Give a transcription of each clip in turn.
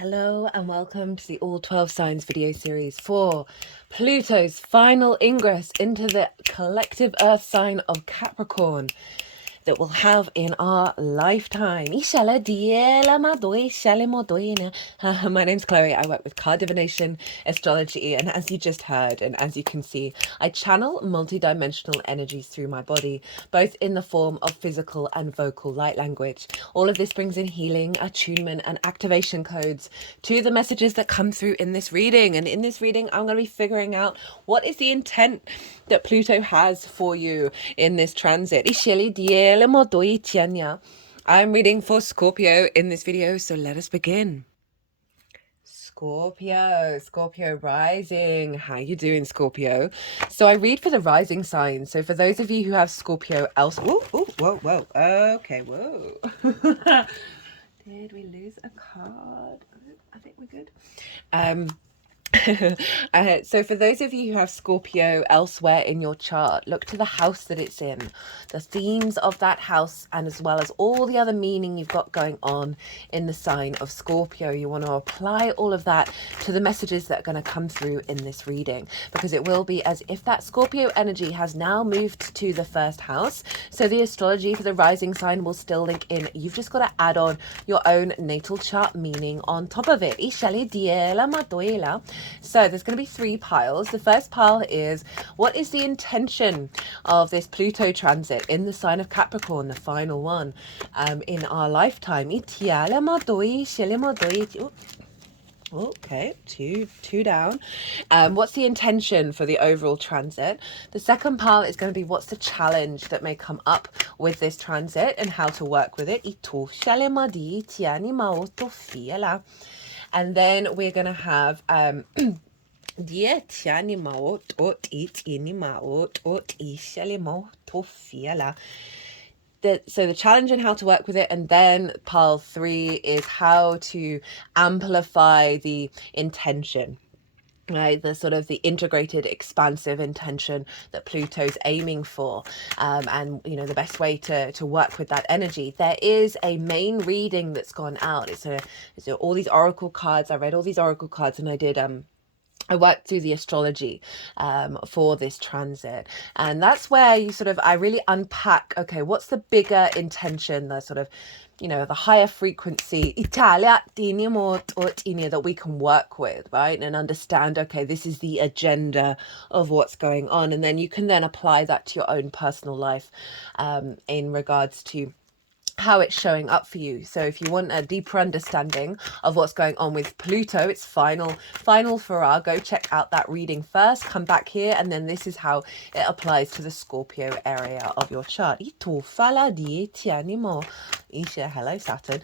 Hello and welcome to the All 12 Signs video series for Pluto's final ingress into the collective earth sign of Capricorn that we'll have in our lifetime. My name's Chloe. I work with card divination, astrology, and as you just heard, and as you can see, I channel multidimensional energies through my body, both in the form of physical and vocal light language. All of this brings in healing, attunement, and activation codes to the messages that come through in this reading. And in this reading, I'm going to be figuring out what is the intent that Pluto has for you in this transit. I'm reading for Scorpio in this video, so let us begin. Scorpio rising. How you doing, Scorpio? So I read for the rising sign. So for those of you who have Scorpio whoa. Okay, whoa. Did we lose a card? I think we're good. So for those of you who have Scorpio elsewhere in your chart, look to the house that it's in, the themes of that house, and as well as all the other meaning you've got going on in the sign of Scorpio. You want to apply all of that to the messages that are going to come through in this reading, because it will be as if that Scorpio energy has now moved to the first house. So the astrology for the rising sign will still link in. You've just got to add on your own natal chart meaning on top of it. So there's going to be three piles. The first pile is, what is the intention of this Pluto transit in the sign of Capricorn, the final one in our lifetime? Okay, two down. What's the intention for the overall transit? The second pile is going to be, what's the challenge that may come up with this transit and how to work with it? And then we're going to have so the challenge and how to work with it, and then pile 3 is how to amplify the intention, right? The sort of the integrated, expansive intention that Pluto's aiming for, and you know, the best way to work with that energy. There is a main reading that's gone out. It's all these oracle cards. I read all these oracle cards, and I worked through the astrology for this transit, and that's where I really unpack, okay, what's the bigger intention, the sort of, you know, the higher frequency that we can work with, right? And understand, okay, this is the agenda of what's going on. And then you can then apply that to your own personal life in regards to how it's showing up for you. So if you want a deeper understanding of what's going on with Pluto, it's final Farah, go check out that reading first, come back here, and then this is how it applies to the Scorpio area of your chart. Hello, Saturn.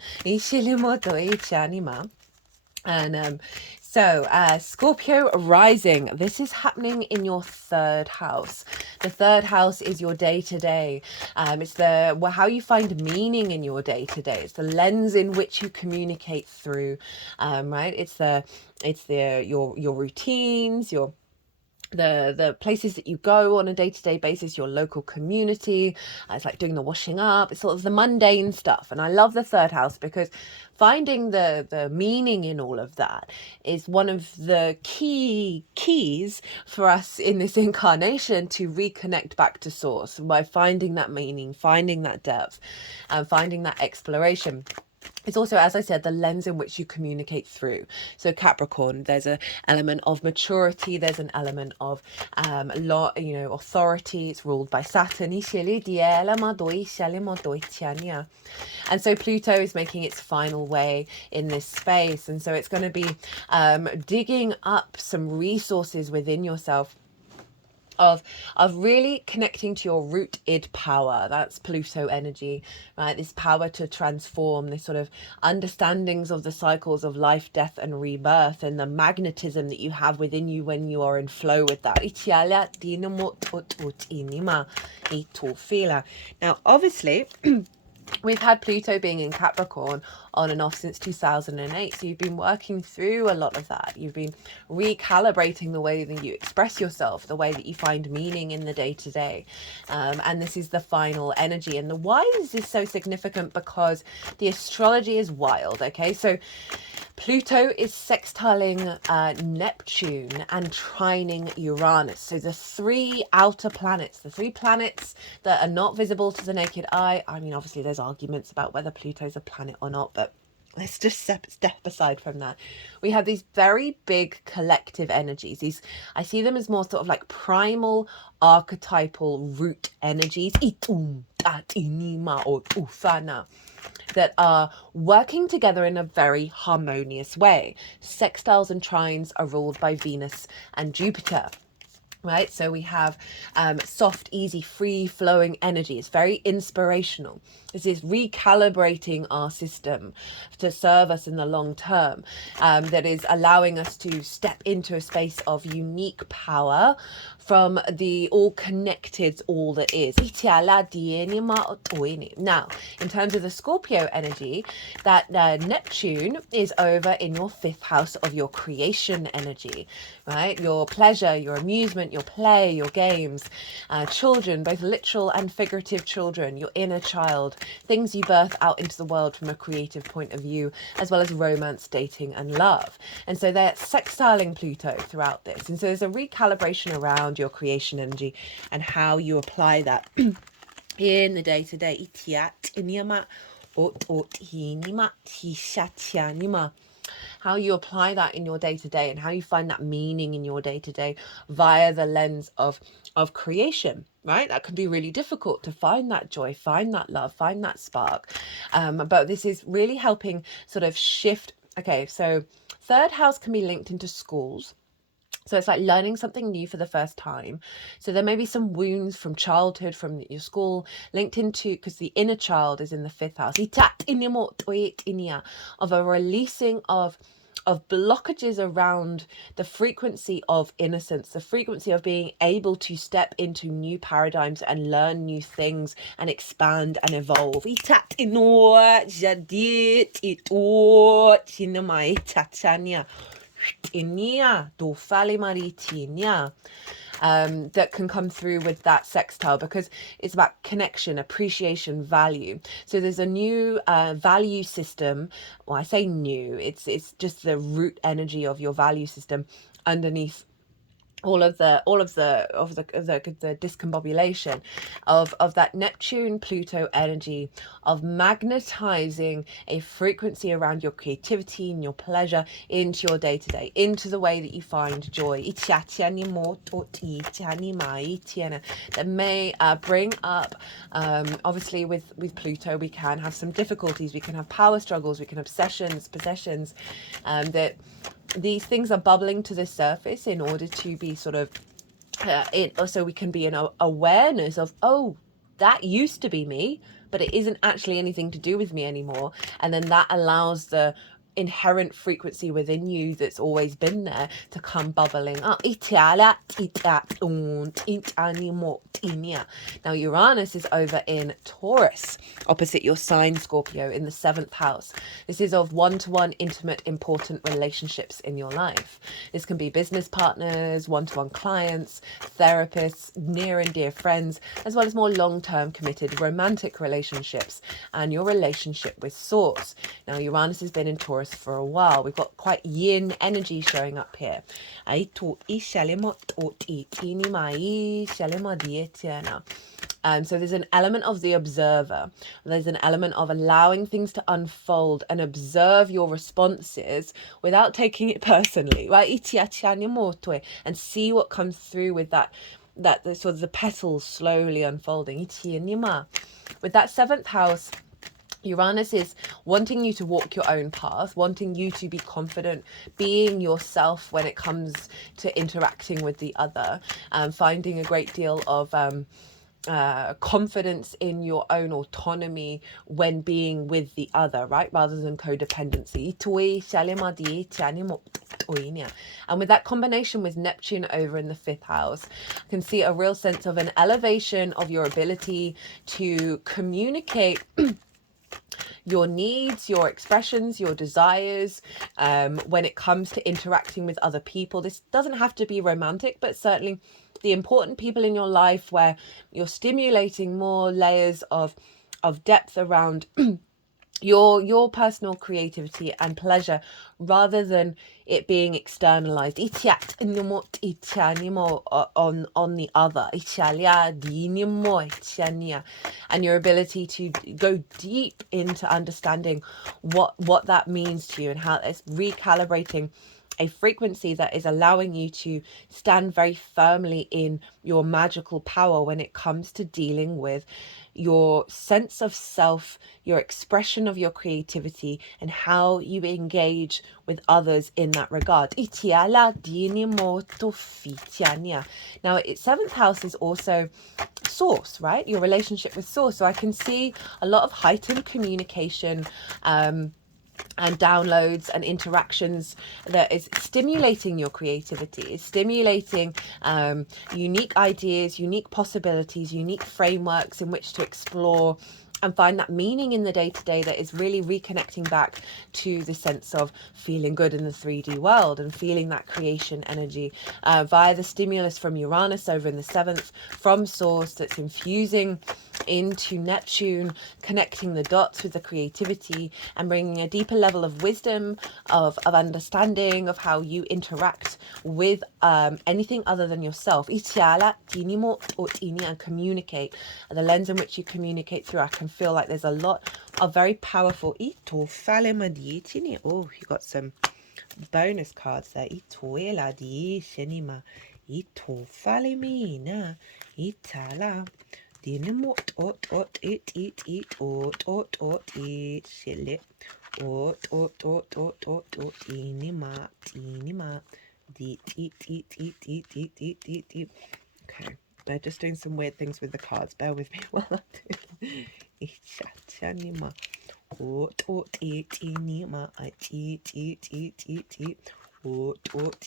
And so Scorpio rising, this is happening in your third house. The third house is your day-to-day. It's how you find meaning in your day-to-day. It's the lens in which you communicate through, right? It's your routines, the places that you go on a day-to-day basis, your local community. It's like doing the washing up. It's sort of the mundane stuff. And I love the third house because finding the meaning in all of that is one of the keys for us in this incarnation to reconnect back to source, by finding that meaning, finding that depth, and finding that exploration. It's also, as I said, the lens in which you communicate through. So Capricorn, there's an element of maturity. There's an element of authority. It's ruled by Saturn. And so Pluto is making its final way in this space. And so it's going to be digging up some resources within yourself of really connecting to your root id power. That's Pluto energy, right? This power to transform, this sort of understandings of the cycles of life, death, and rebirth, and the magnetism that you have within you when you are in flow with that. Now, obviously, we've had Pluto being in Capricorn on and off since 2008. So you've been working through a lot of that. You've been recalibrating the way that you express yourself, the way that you find meaning in the day-to-day. And this is the final energy. And why is this so significant? Because the astrology is wild, okay? So Pluto is sextiling Neptune and trining Uranus. So the three outer planets, the three planets that are not visible to the naked eye. I mean, obviously there's arguments about whether Pluto's a planet or not, but let's just step aside from that. We have these very big collective energies. These, I see them as more sort of like primal, archetypal root energies that are working together in a very harmonious way. Sextiles and trines are ruled by Venus and Jupiter. Right, so we have soft, easy, free-flowing energy. It's very inspirational. This is recalibrating our system to serve us in the long term. That is allowing us to step into a space of unique power from the all-connected all that is. Now, in terms of the Scorpio energy, that Neptune is over in your 5th house of your creation energy, right? Your pleasure, your amusement, your play, your games, children, both literal and figurative children, your inner child, things you birth out into the world from a creative point of view, as well as romance, dating, and love. And so they're sextiling Pluto throughout this. And so there's a recalibration around your creation energy and how you apply that in the day-to-day. How you apply that in your day-to-day and how you find that meaning in your day-to-day via the lens of creation, right? That can be really difficult to find that joy, find that love, find that spark. But this is really helping sort of shift. Okay, so 3rd house can be linked into schools. So it's like learning something new for the first time. So there may be some wounds from childhood, from your school, linked into, because the inner child is in the 5th house, of a releasing of blockages around the frequency of innocence, the frequency of being able to step into new paradigms and learn new things and expand and evolve. That can come through with that sextile, because it's about connection, appreciation, value. So there's a new value system. Well, I say new, it's just the root energy of your value system underneath all of the discombobulation of that Neptune Pluto energy, of magnetizing a frequency around your creativity and your pleasure into your day-to-day, into the way that you find joy, that may bring up, obviously with Pluto we can have some difficulties, we can have power struggles, we can have obsessions, possessions, that these things are bubbling to the surface in order to be sort of so we can be in awareness of, oh, that used to be me, but it isn't actually anything to do with me anymore. And then that allows the inherent frequency within you that's always been there to come bubbling up. Now Uranus is over in Taurus, opposite your sign Scorpio, in the 7th house. This is of one-to-one, intimate, important relationships in your life. This can be business partners, one-to-one clients, therapists, near and dear friends, as well as more long-term committed romantic relationships and your relationship with Source. Now Uranus has been in Taurus for a while. We've got quite yin energy showing up here. So there's an element of the observer. There's an element of allowing things to unfold and observe your responses without taking it personally, right? And see what comes through with that the sort of the petals slowly unfolding. With that 7th house, Uranus is wanting you to walk your own path, wanting you to be confident, being yourself when it comes to interacting with the other, finding a great deal of confidence in your own autonomy when being with the other, right? Rather than codependency. And with that combination with Neptune over in the 5th house, I can see a real sense of an elevation of your ability to communicate your needs, your expressions, your desires, when it comes to interacting with other people. This doesn't have to be romantic, but certainly the important people in your life where you're stimulating more layers of depth around your personal creativity and pleasure, rather than it being externalized on the other, and your ability to go deep into understanding what that means to you, and how it's recalibrating a frequency that is allowing you to stand very firmly in your magical power when it comes to dealing with your sense of self, your expression of your creativity, and how you engage with others in that regard. Now, seventh house is also source, right? Your relationship with source. So I can see a lot of heightened communication, and downloads and interactions that is stimulating your creativity, is stimulating unique ideas, unique possibilities, unique frameworks in which to explore and find that meaning in the day-to-day that is really reconnecting back to the sense of feeling good in the 3D world and feeling that creation energy via the stimulus from Uranus over in the 7th, from source, that's infusing into Neptune, connecting the dots with the creativity and bringing a deeper level of wisdom, of understanding of how you interact with anything other than yourself. And communicate. The lens in which you communicate through, I can feel like there's a lot of very powerful. Oh, you got some bonus cards there. Dinamot ot it ot shilly ot inima deet. Okay, they're just doing some weird things with the cards. Bear with me while I do. Ishatanima ot it inima it ot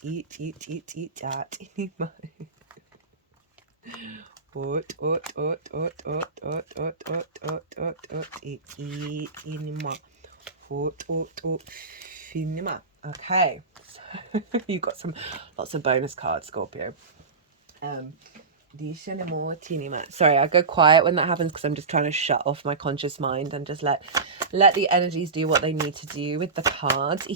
inima. Okay, so you've got lots of bonus cards, Scorpio. Sorry, I go quiet when that happens because I'm just trying to shut off my conscious mind and just let the energies do what they need to do with the cards.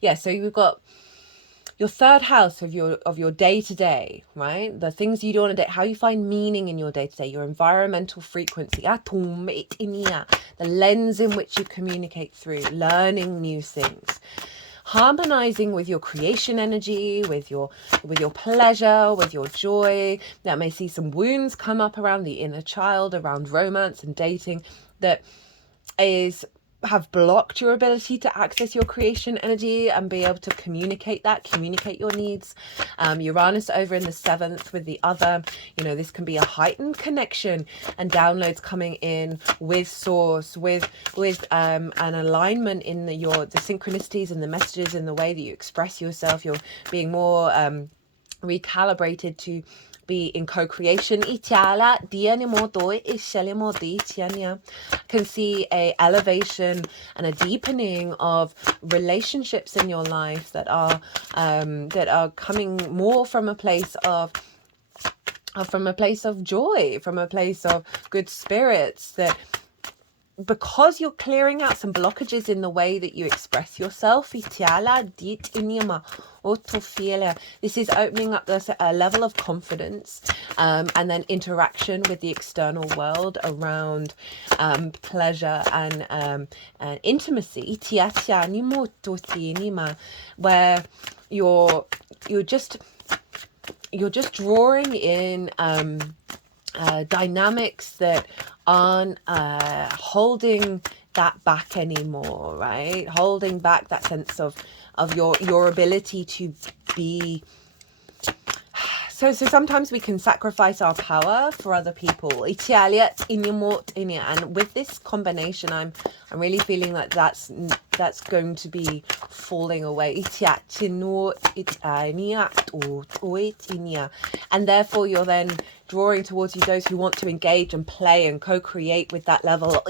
Yeah, so you've got your third house of your day-to-day, right? The things you do on a day, how you find meaning in your day-to-day, your environmental frequency, the lens in which you communicate through, learning new things, harmonizing with your creation energy, with your pleasure, with your joy. That may see some wounds come up around the inner child, around romance and dating, that have blocked your ability to access your creation energy and be able to communicate your needs. Uranus over in the 7th with the other, this can be a heightened connection and downloads coming in with source, with an alignment in the synchronicities and the messages and the way that you express yourself. You're being more recalibrated to be in co-creation. Can see a elevation and a deepening of relationships in your life that are coming more from a place of joy, from a place of good spirits, that because you're clearing out some blockages in the way that you express yourself, this is opening up a level of confidence and then interaction with the external world around pleasure and intimacy, where you're just drawing in dynamics that aren't holding that back anymore, right? Holding back that sense of your ability to be. So sometimes we can sacrifice our power for other people. And with this combination, I'm really feeling like that's going to be falling away. And therefore you're then drawing towards you those who want to engage and play and co-create with that level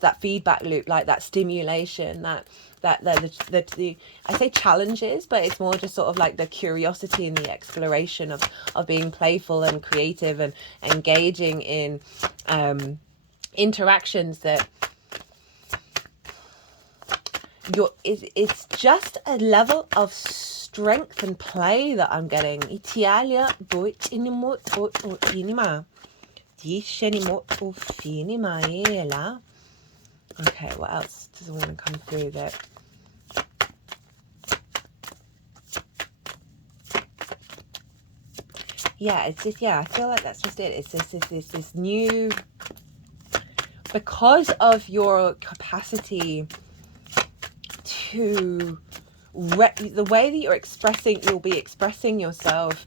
that feedback loop, like that stimulation, the I say challenges, but it's more just sort of like the curiosity and the exploration of being playful and creative and engaging in interactions that it's just a level of strength and play that I'm getting. Okay, what else does I want to come through that? Yeah, it's just, yeah, I feel like that's just it. It's just this new, because of your capacity to the way that you'll be expressing yourself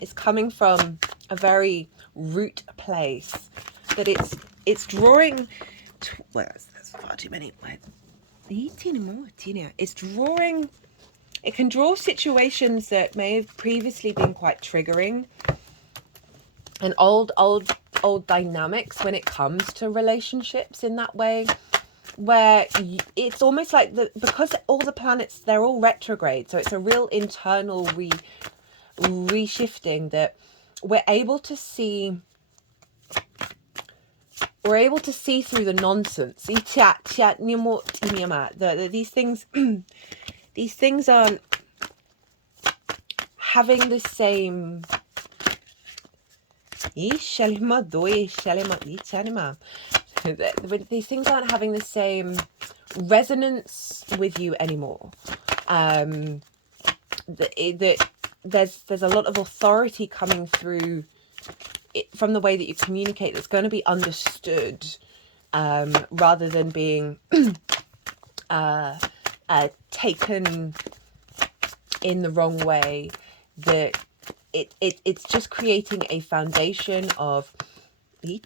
is coming from a very root place, that it's drawing well, that's far too many. It's drawing, it can draw situations that may have previously been quite triggering and old dynamics when it comes to relationships, in that way where it's almost like because all the planets, they're all retrograde, so it's a real internal reshifting that we're able to see through the nonsense. These things aren't having the same these things aren't having the same resonance with you anymore. There's a lot of authority coming through from the way that you communicate that's going to be understood, rather than being taken in the wrong way. That it's just creating a foundation of a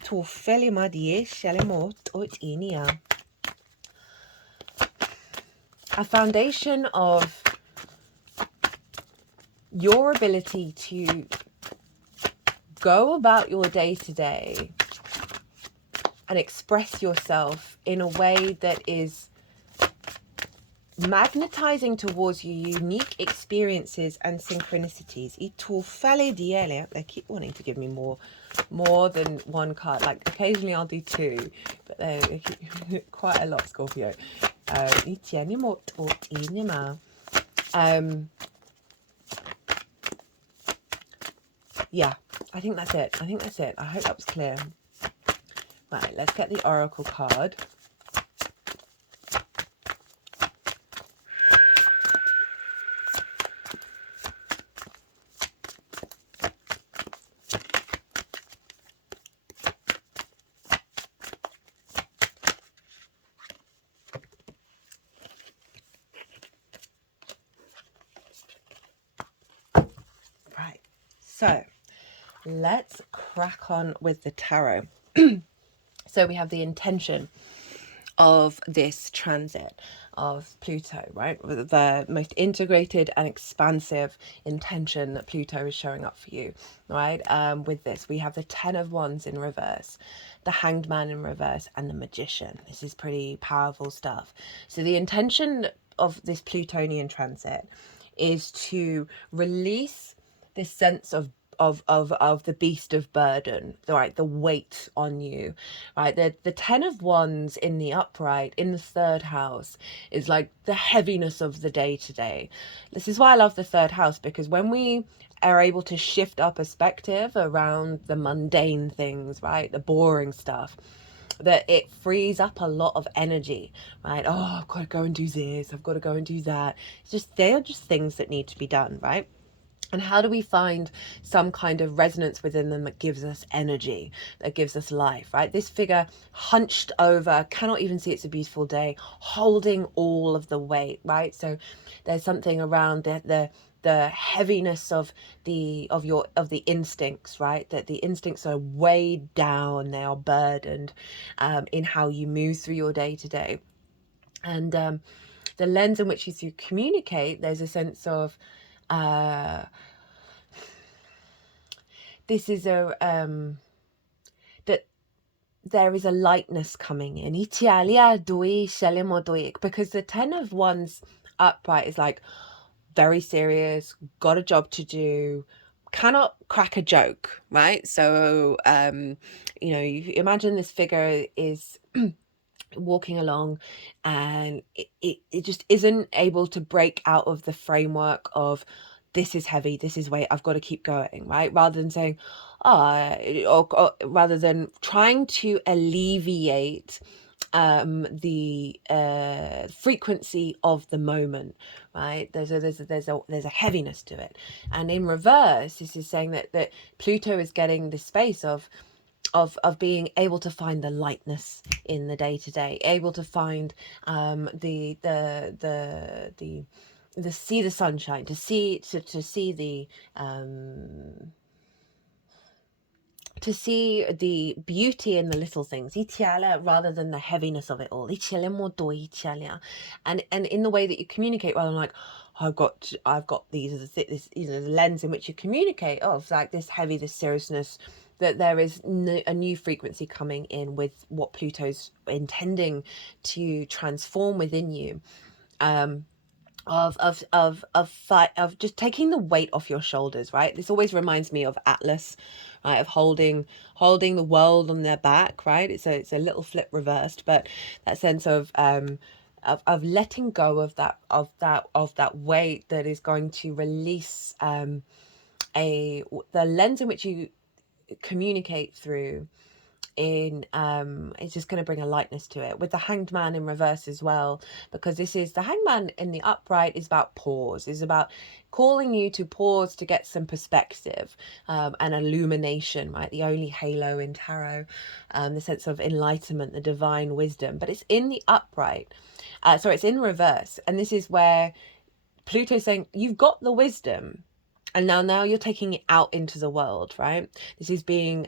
foundation of your ability to go about your day-to-day and express yourself in a way that is magnetizing towards your unique experiences and synchronicities. They keep wanting to give me more than one card. Like occasionally I'll do two, but they keep quite a lot, Scorpio. Yeah, I think that's it. I hope that was clear. Right, let's get the Oracle card. Right, so let's crack on with the tarot. So we have the intention of this transit of Pluto, right? The most integrated and expansive intention that Pluto is showing up for you, right? With this, we have the 10 of Wands in reverse, the Hanged Man in reverse, and the Magician. This is pretty powerful stuff. So the intention of this Plutonian transit is to release this sense of the beast of burden, right? The weight on you, right? The 10 of Wands in the upright, in the third house, is like the heaviness of the day-to-day. This is why I love the third house, because when we are able to shift our perspective around the mundane things, right? The boring stuff, that it frees up a lot of energy, right? Oh, I've got to go and do this, I've got to go and do that. It's just, they are just things that need to be done, right? And how do we find some kind of resonance within them that gives us energy, that gives us life, right? This figure hunched over, cannot even see it's a beautiful day, holding all of the weight, right? So there's something around the heaviness of the instincts, right? That the instincts are weighed down, they are burdened in how you move through your day to day. And the lens in which you communicate, there's a sense of this is a that there is a lightness coming in. Because the Ten of Wands upright is like very serious, got a job to do, cannot crack a joke, right? So, you imagine this figure is walking along and it just isn't able to break out of the framework of this is heavy, this is weight, I've got to keep going, right? Rather than saying, or rather than trying to alleviate the frequency of the moment, right? There's a heaviness to it. And in reverse, this is saying that Pluto is getting the space of being able to find the lightness in the day to day, able to find the see the sunshine, to see the to see the beauty in the little things, rather than the heaviness of it all. And in the way that you communicate, rather than like, I've got these, this, the lens in which you communicate of like this heavy, this seriousness, that there is a new frequency coming in with what Pluto's intending to transform within you. Of just taking the weight off your shoulders, right? This always reminds me of Atlas, right? Of holding the world on their back, right? It's a little flip reversed, but that sense of letting go of that weight that is going to release the lens in which you communicate through it's just going to bring a lightness to it, with the Hanged Man in reverse as well, because this is the Hanged Man in the upright is about pause, is about calling you to pause to get some perspective and illumination, right? The only halo in tarot, the sense of enlightenment, the divine wisdom. But it's in the upright, it's in reverse, and this is where Pluto's saying you've got the wisdom, and now you're taking it out into the world, right? This is being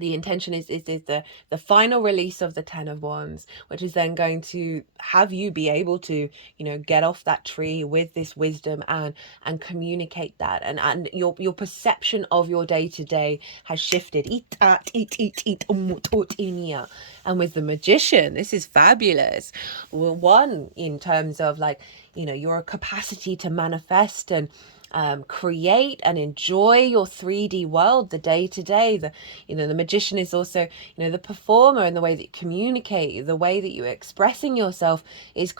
the intention is the final release of the Ten of Wands, which is then going to have you be able to, get off that tree with this wisdom and communicate that, and your perception of your day to day has shifted. And with the Magician, this is fabulous. Well, one, in terms of like, your capacity to manifest and create and enjoy your 3D world, the day to day. The Magician is also, the performer, and the way that you communicate, the way that you're expressing yourself is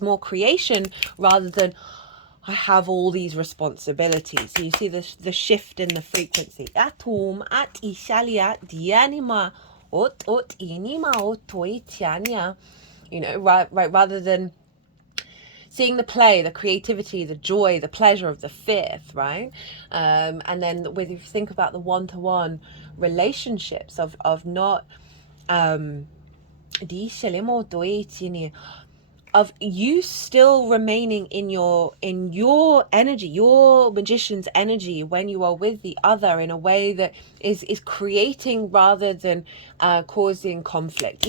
more creation, rather than I have all these responsibilities. So you see the shift in the frequency. Atum at ishalia dianima ot inima otoitiania. Right, rather than seeing the play, the creativity, the joy, the pleasure of the fifth, right? And then if you think about the one-to-one relationships of not of you still remaining in your energy, your magician's energy, when you are with the other, in a way that is creating rather than causing conflict.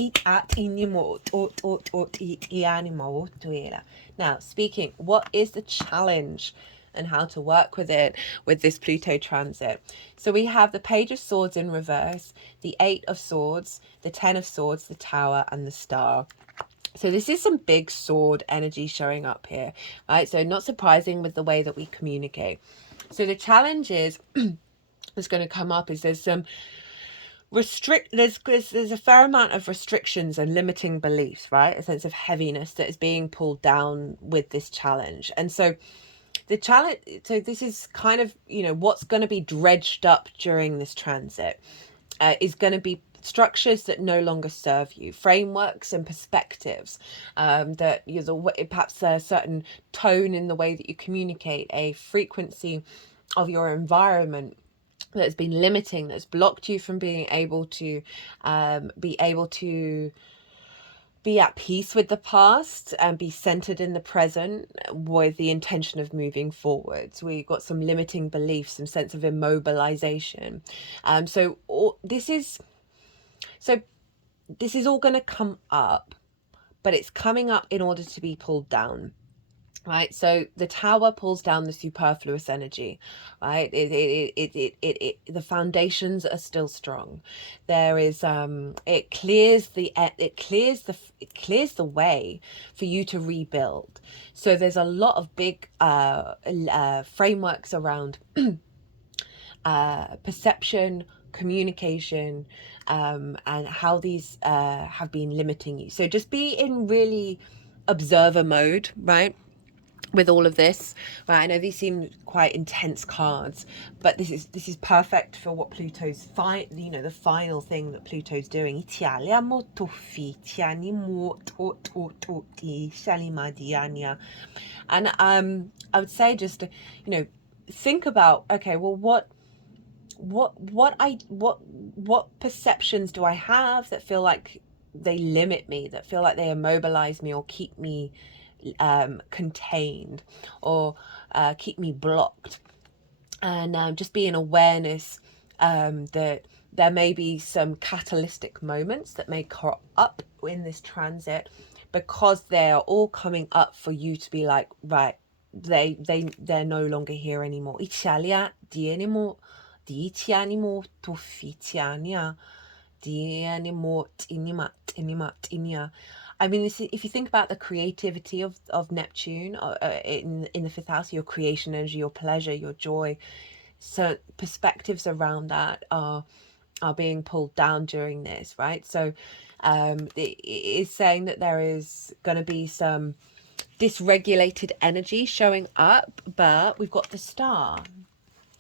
Now, speaking, what is the challenge and how to work with it with this Pluto transit? So we have the Page of Swords in reverse, the Eight of Swords, the Ten of Swords, the Tower, and the Star. So this is some big sword energy showing up here, right? So not surprising with the way that we communicate. So the challenge is that's going to come up is there's some there's a fair amount of restrictions and limiting beliefs, right? A sense of heaviness that is being pulled down with this challenge. And so the challenge, so this is kind of, what's going to be dredged up during this transit is going to be structures that no longer serve you, frameworks and perspectives, that perhaps a certain tone in the way that you communicate, a frequency of your environment that's been limiting, that's blocked you from being able to be at peace with the past and be centered in the present with the intention of moving forwards. We've got some limiting beliefs, some sense of immobilization. This is all going to come up, but it's coming up in order to be pulled down. right? So the tower pulls down the superfluous energy, right? The foundations are still strong. There is it clears the way for you to rebuild. So there's a lot of big frameworks around perception, communication, and how these have been limiting you. So just be in really observer mode, right? With all of this, right? I know these seem quite intense cards, but this is perfect for what Pluto's the final thing that Pluto's doing. And I would say just think about, okay, well, what perceptions do I have that feel like they limit me, that feel like they immobilize me or keep me contained, or keep me blocked? And just be in awareness that there may be some catalytic moments that may crop up in this transit, because they are all coming up for you to be like, right, they're no longer here anymore. Italia dienimo diitianimo tofitiania dienimo tinimat. I mean, if you think about the creativity of Neptune in the fifth house, your creation energy, your pleasure, your joy, so perspectives around that are being pulled down during this, right? So it is saying that there is going to be some dysregulated energy showing up, but we've got the star,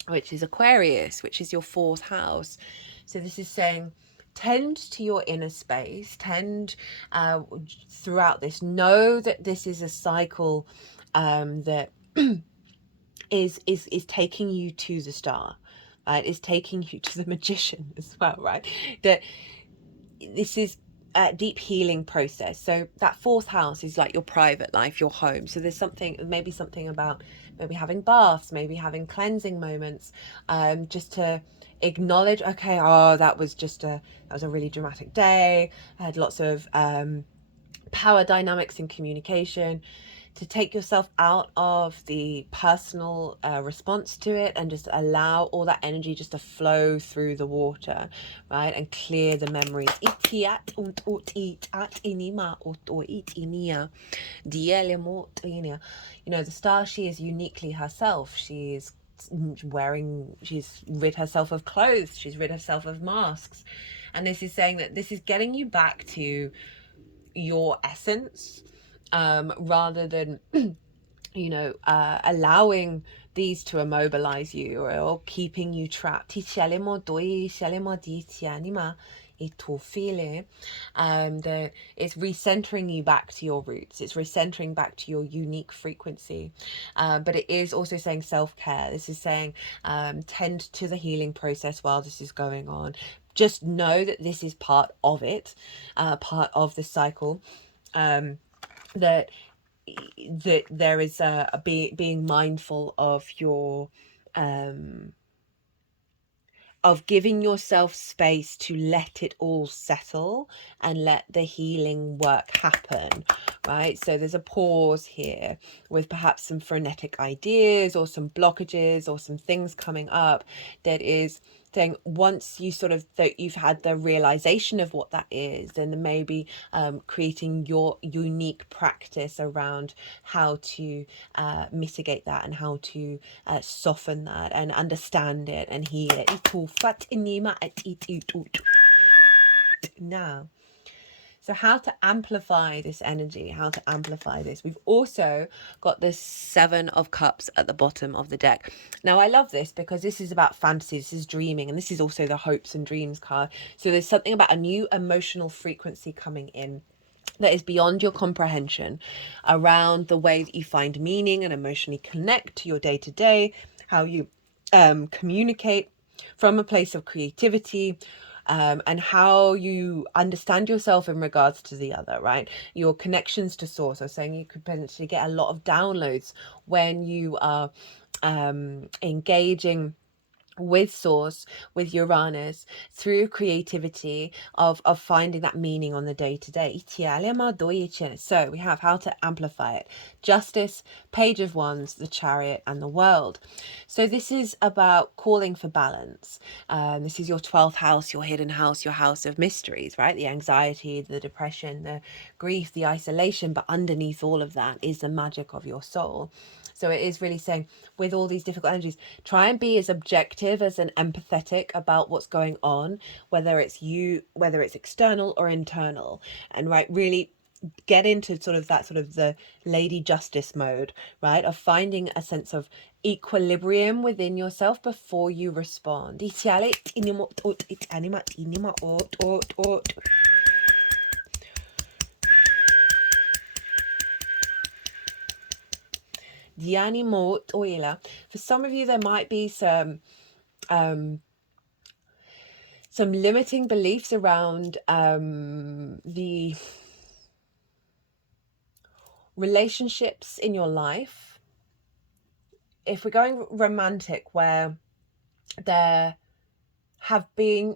which is Aquarius, which is your fourth house. So this is saying, tend to your inner space, tend throughout this. Know that this is a cycle that is taking you to the star, right? Is taking you to the magician as well, right? That this is a deep healing process. So that fourth house is like your private life, your home. So there's something about maybe having baths, maybe having cleansing moments, just to acknowledge, okay, oh, that was a really dramatic day. I had lots of power dynamics in communication. To take yourself out of the personal response to it, and just allow all that energy just to flow through the water, right? And clear the memories. The star, she is uniquely herself. She's rid herself of clothes, she's rid herself of masks. And this is saying that this is getting you back to your essence, rather than allowing these to immobilize you, or keeping you trapped. That it's recentering you back to your roots, it's recentering back to your unique frequency. But it is also saying self-care. This is saying tend to the healing process while this is going on. Just know that this is part of it, part of the cycle. That there is being mindful of your of giving yourself space to let it all settle and let the healing work happen, right? So there's a pause here with perhaps some frenetic ideas or some blockages or some things coming up that is saying, once you that you've had the realization of what that is, then maybe creating your unique practice around how to mitigate that, and how to soften that and understand it and heal it. Now, so how to amplify this energy, how to amplify this. We've also got the Seven of Cups at the bottom of the deck. Now, I love this because this is about fantasy, this is dreaming, and this is also the hopes and dreams card. So there's something about a new emotional frequency coming in that is beyond your comprehension, around the way that you find meaning and emotionally connect to your day-to-day, how you communicate from a place of creativity, and how you understand yourself in regards to the other, right? Your connections to source. I was saying you could potentially get a lot of downloads when you are engaging with Source, with Uranus, through creativity of finding that meaning on the day-to-day. So we have how to amplify it. Justice, Page of Wands, the Chariot, and the World. So this is about calling for balance. This is your 12th house, your hidden house, your house of mysteries, right? The anxiety, the depression, the grief, the isolation, but underneath all of that is the magic of your soul. So it is really saying, with all these difficult energies, try and be as objective as and empathetic about what's going on, whether it's you, whether it's external or internal, and right, really get into sort of that sort of the lady justice mode, right, of finding a sense of equilibrium within yourself before you respond. For some of you, there might be some limiting beliefs around the relationships in your life. If we're going romantic, where there have been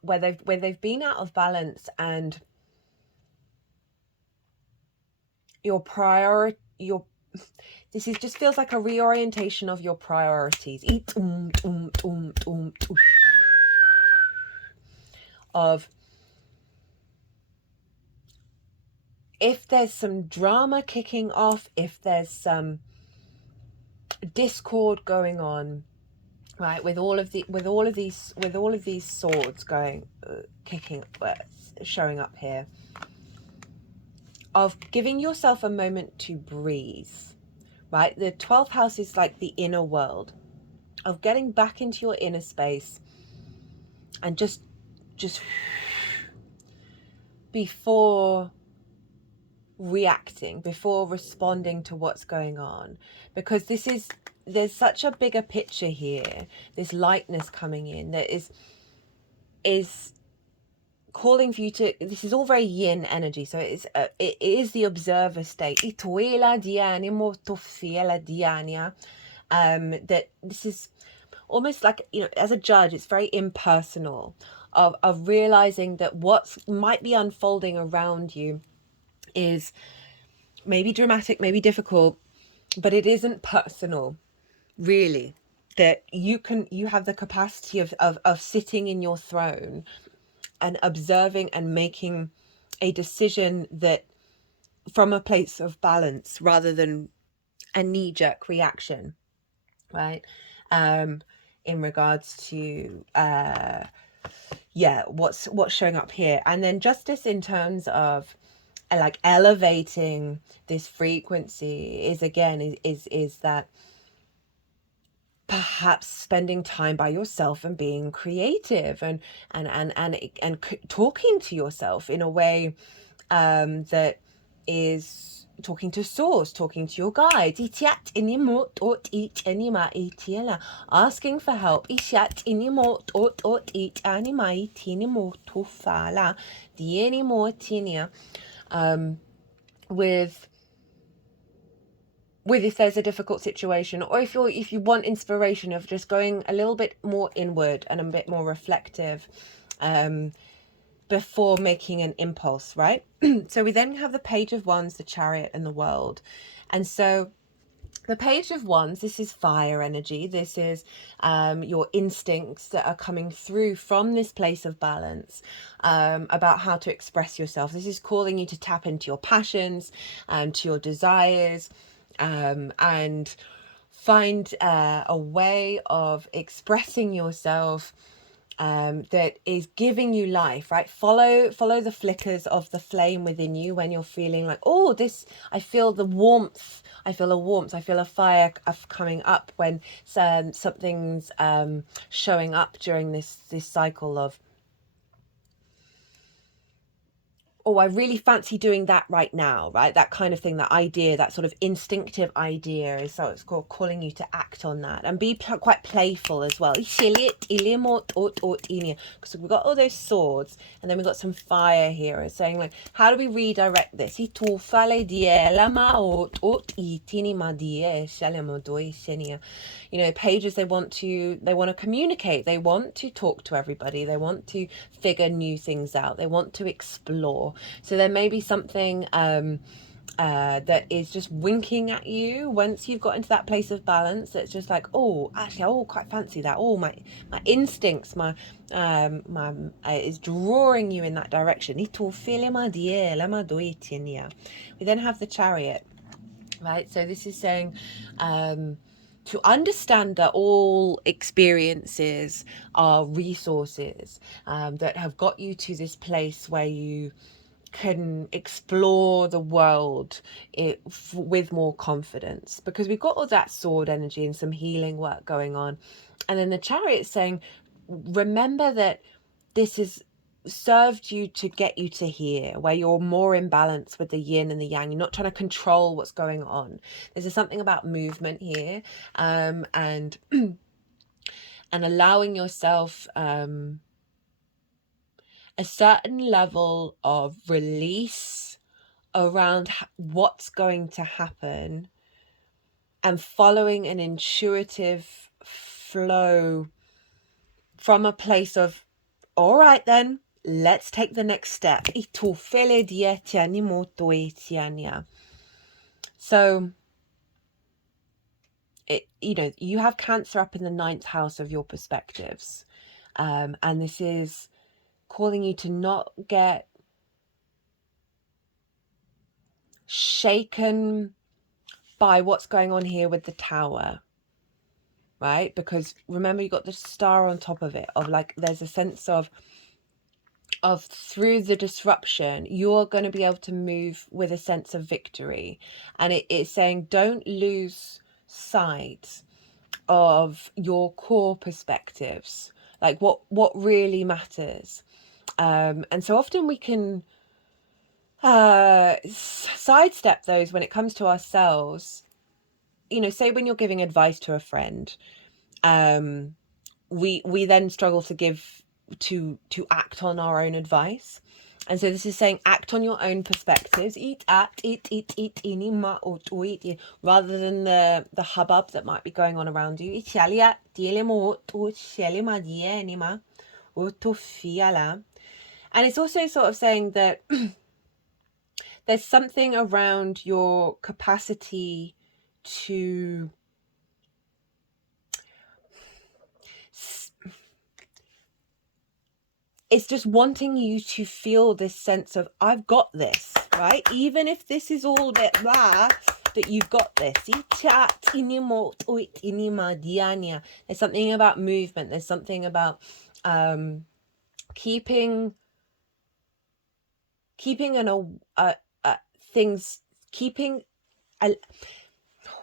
where they've been out of balance, and this is just feels like a reorientation of your priorities. Of if there's some drama kicking off, if there's some discord going on, right, with all of these swords going showing up here, of giving yourself a moment to breathe, right? The 12th house is like the inner world, of getting back into your inner space and just before reacting, before responding to what's going on, because there's such a bigger picture here, this lightness coming in that is calling for you to, this is all very yin energy, so it is the observer state, that this is almost like, as a judge, it's very impersonal, of realizing that what might be unfolding around you is maybe dramatic, maybe difficult, but it isn't personal, really. That you have the capacity of sitting in your throne and observing and making a decision that from a place of balance rather than a knee-jerk reaction, right? In regards to what's showing up here. And then justice in terms of like elevating this frequency is again is that perhaps spending time by yourself and being creative and talking to yourself in a way that is talking to source, talking to your guides, asking for help, with if there's a difficult situation, or if you want inspiration of just going a little bit more inward and a bit more reflective before making an impulse, right? So we then have the Page of Wands, the Chariot, and the World. And so the Page of Wands, this is fire energy. This is your instincts that are coming through from this place of balance, about how to express yourself. This is calling you to tap into your passions, to your desires, and find a way of expressing yourself that is giving you life, right? Follow the flickers of the flame within you when you're feeling like, oh, I feel the warmth, I feel a fire coming up when something's showing up during this cycle of oh, I really fancy doing that right now, right? That kind of thing, that idea, that sort of instinctive idea is, so it's called calling you to act on that, and be quite playful as well. Because we've got all those swords, and then we've got some fire here. It's saying, like, how do we redirect this? You know, pages, they want to communicate, they want to talk to everybody, they want to figure new things out, they want to explore. So there may be something that is just winking at you once you've got into that place of balance. That's just like, oh, actually, I quite fancy that. Oh, my instincts, my is drawing you in that direction. We then have the Chariot, right? So this is saying, to understand that all experiences are resources that have got you to this place where you can explore the world with more confidence, because we've got all that sword energy and some healing work going on. And then the Chariot saying, remember that this is served you to get you to here, where you're more in balance with the yin and the yang. You're not trying to control what's going on. There's something about movement here, and and allowing yourself a certain level of release around what's going to happen, and following an intuitive flow from a place of, all right then, let's take the next step. So you have Cancer up in the 9th house of your perspectives, and this is calling you to not get shaken by what's going on here with the Tower, right? Because remember, you got the Star on top of it, of like, there's a sense of through the disruption, you're going to be able to move with a sense of victory. And it's saying, don't lose sight of your core perspectives, like what really matters. And so often we can sidestep those when it comes to ourselves. Say when you're giving advice to a friend, we then struggle to act on our own advice. And so this is saying, act on your own perspectives, rather than the hubbub that might be going on around you. And it's also sort of saying that there's something around your capacity to it's just wanting you to feel this sense of, I've got this, right? Even if this is all a bit blah, that you've got this. There's something about movement. There's something about keeping things,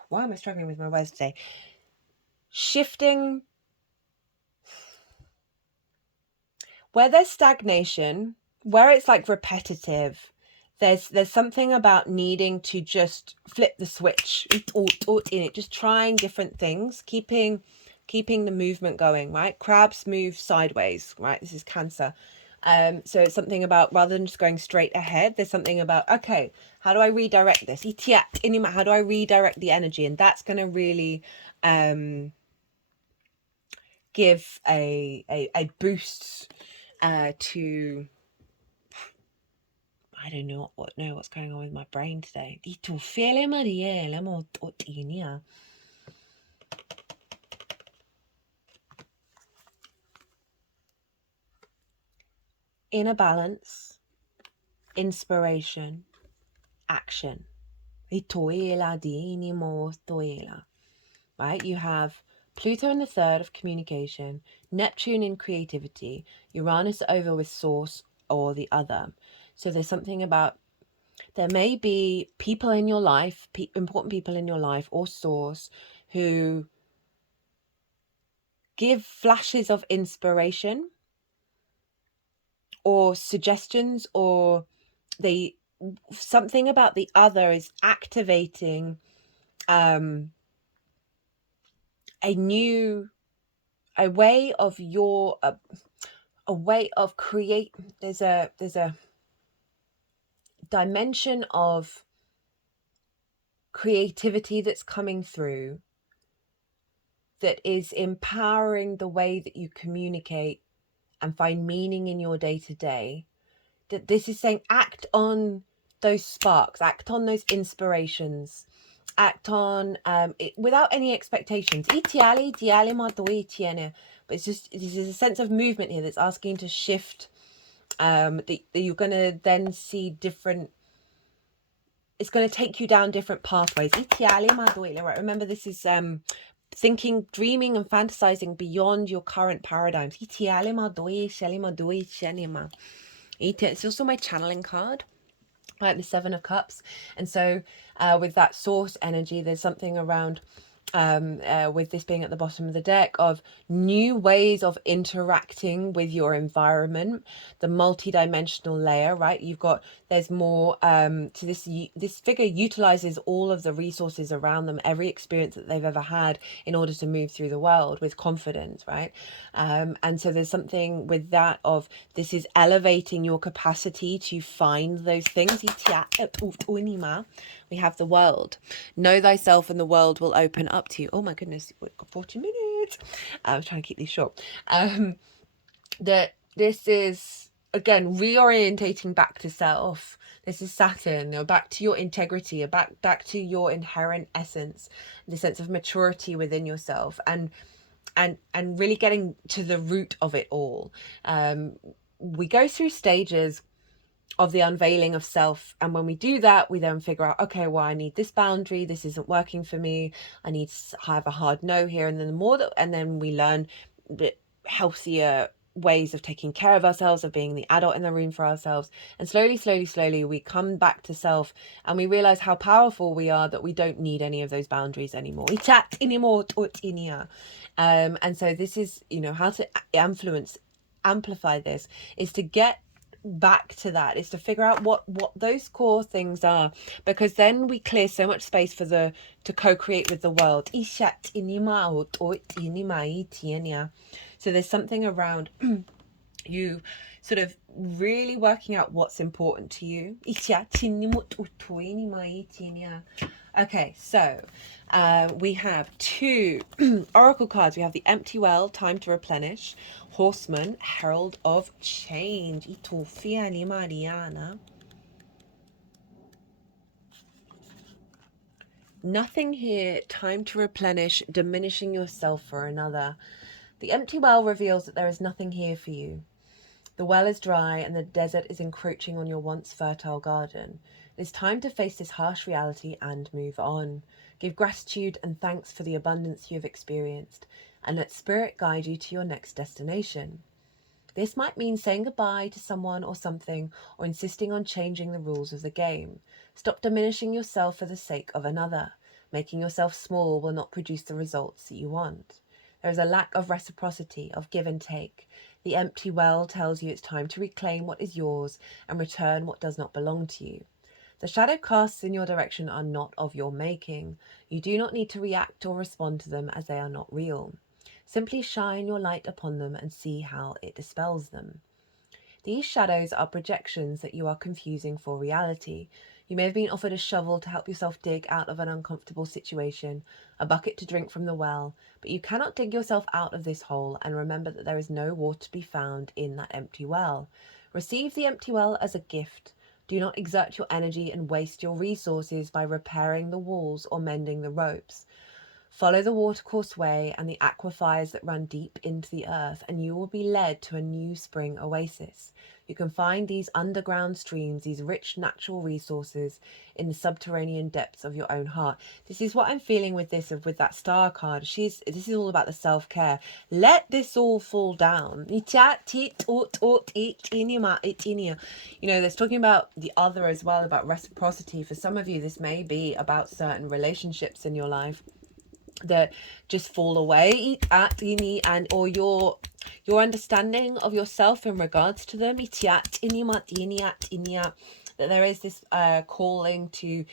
why am I struggling with my words today? Shifting. Where there's stagnation, where it's like repetitive, there's something about needing to just flip the switch in it, just trying different things, keeping the movement going, right? Crabs move sideways, right? This is Cancer. So it's something about, rather than just going straight ahead, there's something about, okay, how do I redirect this? How do I redirect the energy? And that's going to really give a boost to, I don't know what's going on with my brain today. Inner balance, inspiration, action. Right? You have Pluto in the 3rd of communication, Neptune in creativity, Uranus over with source or the other. So there's something about, there may be people in your life, important people in your life or source, who give flashes of inspiration or suggestions or something about the other is activating a way of a way of create. There's a dimension of creativity that's coming through that is empowering the way that you communicate and find meaning in your day-to-day. That this is saying act on those sparks, act on those inspirations, act on it without any expectations. But it's just, this is a sense of movement here that's asking to shift. That you're going to then see different, it's going to take you down different pathways. Right? Remember, this is thinking, dreaming and fantasizing beyond your current paradigms. It's also my channeling card, like the 7 of Cups. And so with that source energy, there's something around with this being at the bottom of the deck of new ways of interacting with your environment, the multi-dimensional layer, right? There's more to this figure utilizes all of the resources around them, every experience that they've ever had, in order to move through the world with confidence, right? And so there's something with that of this is elevating your capacity to find those things. We have the world. Know thyself and the world will open up to you. Oh my goodness, we've got 40 minutes. I was trying to keep these short. That this is, again, reorientating back to self. This is Saturn, back to your integrity, back to your inherent essence, the sense of maturity within yourself, and really getting to the root of it all. We go through stages of the unveiling of self, and when we do that, we then figure out, okay, well, I need this boundary, this isn't working for me, I need to have a hard no here. And then then we learn healthier ways of taking care of ourselves, of being the adult in the room for ourselves. And slowly we come back to self, and we realize how powerful we are, that we don't need any of those boundaries anymore. And so this is, how to amplify this is to get back to that, is to figure out what those core things are, because then we clear so much space to co-create with the world. So there's something around you sort of really working out what's important to you. Okay, so we have 2 oracle cards. We have the Empty Well, Time to Replenish, Horseman, Herald of Change. Nothing here, time to replenish, diminishing yourself for another. The Empty Well reveals that there is nothing here for you. The well is dry and the desert is encroaching on your once fertile garden. It is time to face this harsh reality and move on. Give gratitude and thanks for the abundance you have experienced, and let spirit guide you to your next destination. This might mean saying goodbye to someone or something, or insisting on changing the rules of the game. Stop diminishing yourself for the sake of another. Making yourself small will not produce the results that you want. There is a lack of reciprocity, of give and take. The empty well tells you it's time to reclaim what is yours and return what does not belong to you. The shadow casts in your direction are not of your making. You do not need to react or respond to them, as they are not real. Simply shine your light upon them and see how it dispels them. These shadows are projections that you are confusing for reality. You may have been offered a shovel to help yourself dig out of an uncomfortable situation, a bucket to drink from the well, but you cannot dig yourself out of this hole, and remember that there is no water to be found in that empty well. Receive the empty well as a gift. Do not exert your energy and waste your resources by repairing the walls or mending the ropes. Follow the watercourse way and the aquifers that run deep into the earth, and you will be led to a new spring oasis. You can find these underground streams, these rich natural resources, in the subterranean depths of your own heart. This is what I'm feeling with this, with that star card. This is all about the self-care. Let this all fall down. You know, there's talking about the other as well, about reciprocity. For some of you, this may be about certain relationships in your life that just fall away, and or your understanding of yourself in regards to them. that there is this calling to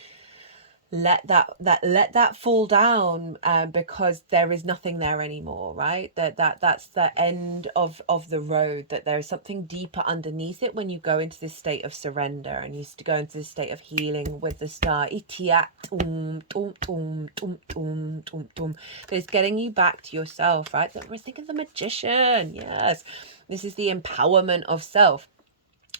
let that fall down, because there is nothing there anymore, right? That's the end of the road, that there is something deeper underneath it when you go into this state of surrender and you go into this state of healing with the star. It's getting you back to yourself, right? That we're thinking of the magician. Yes, this is the empowerment of self,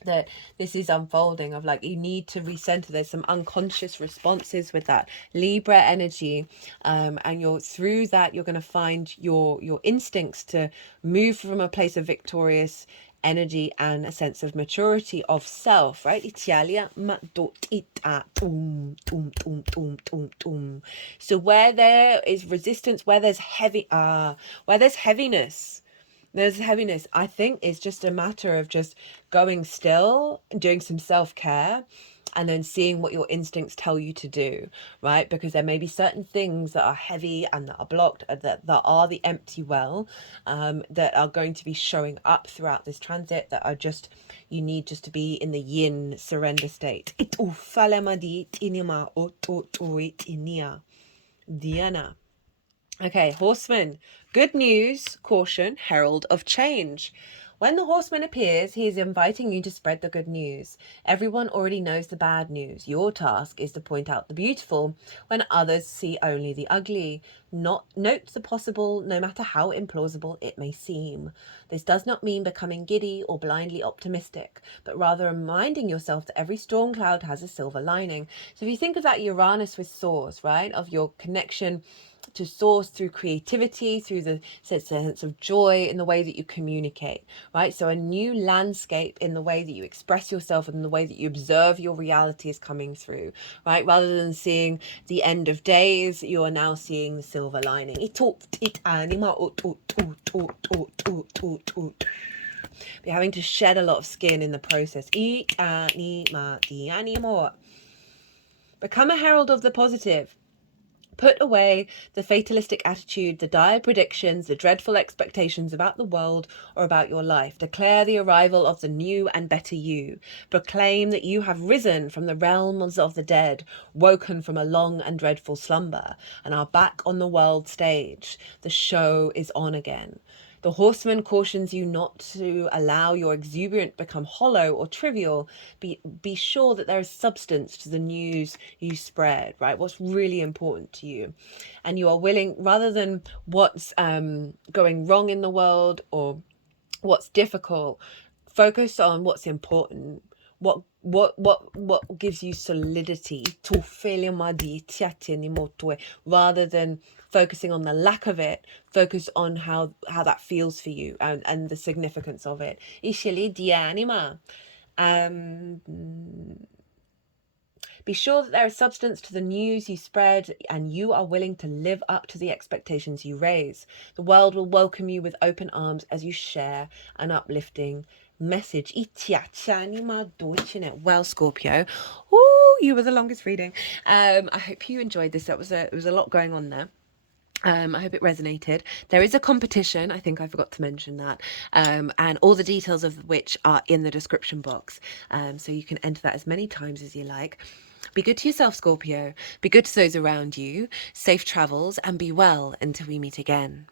that this is unfolding of, like, you need to recenter. There's some unconscious responses with that Libra energy, and you're through that you're going to find your instincts to move from a place of victorious energy and a sense of maturity of self, right? So where there is resistance, where there's heaviness, I think it's just a matter of just going still and doing some self-care, and then seeing what your instincts tell you to do, right? Because there may be certain things that are heavy and that are blocked, that are the empty well, that are going to be showing up throughout this transit, that are just, you need just to be in the yin surrender state. Diana. Okay, horseman. Good news, caution, herald of change. When the horseman appears, he is inviting you to spread the good news. Everyone already knows the bad news. Your task is to point out the beautiful when others see only the ugly. Note the possible, no matter how implausible it may seem. This does not mean becoming giddy or blindly optimistic, but rather reminding yourself that every storm cloud has a silver lining. So if you think of that Uranus with Source, right, of your connection to Source through creativity, through the sense of joy in the way that you communicate, right? So a new landscape in the way that you express yourself and the way that you observe your reality is coming through, right? Rather than seeing the end of days, you are now seeing the silver lining. Be having to shed a lot of skin in the process. Become a herald of the positive. Put away the fatalistic attitude, the dire predictions, the dreadful expectations about the world or about your life. Declare the arrival of the new and better you. Proclaim that you have risen from the realms of the dead, woken from a long and dreadful slumber, and are back on the world stage. The show is on again. The horseman cautions you not to allow your exuberance become hollow or trivial. Be sure that there is substance to the news you spread, right? What's really important to you. And you are willing, rather than what's going wrong in the world or what's difficult, focus on what's important. What gives you solidity, rather than focusing on the lack of it. Focus on how that feels for you, and the significance of it. Be sure that there is substance to the news you spread, and you are willing to live up to the expectations you raise. The world will welcome you with open arms as you share an uplifting message. Well, Scorpio, ooh, you were the longest reading. I hope you enjoyed this. There was a lot going on there. I hope it resonated. There is a competition, I think I forgot to mention that, and all the details of which are in the description box, so you can enter that as many times as you like. Be good to yourself, Scorpio. Be good to those around you. Safe travels, and be well until we meet again.